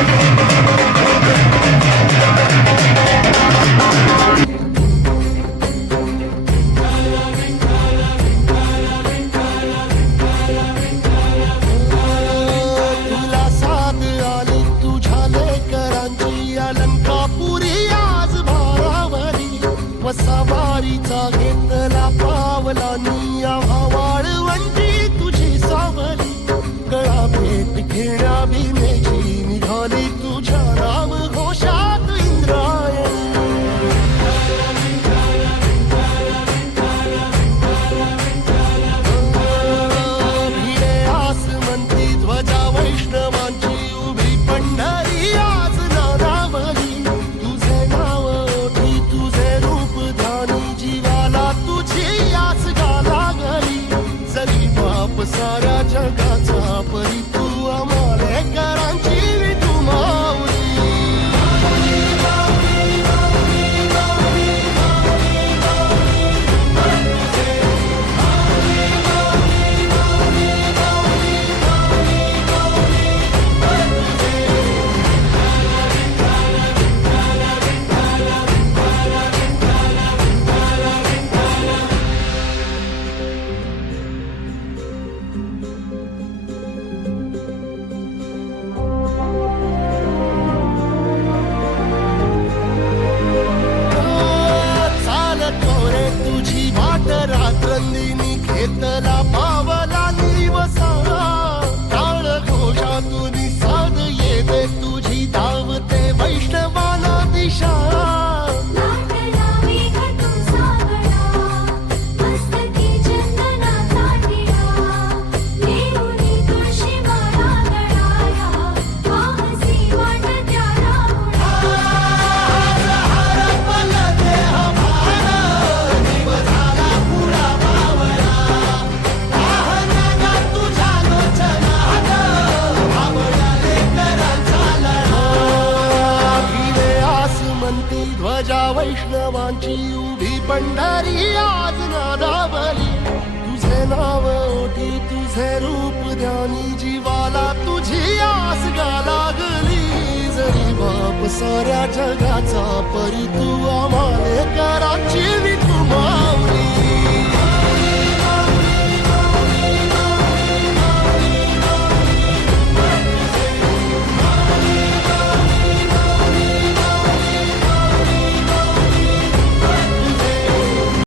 Thank you. वैष्णवांची उभी ना आसना तुझे नाव तुझे रूप ध्यानी जीवाला तुझी आस गा लागली जरी बाप साऱ्या जगाचा परी तू आ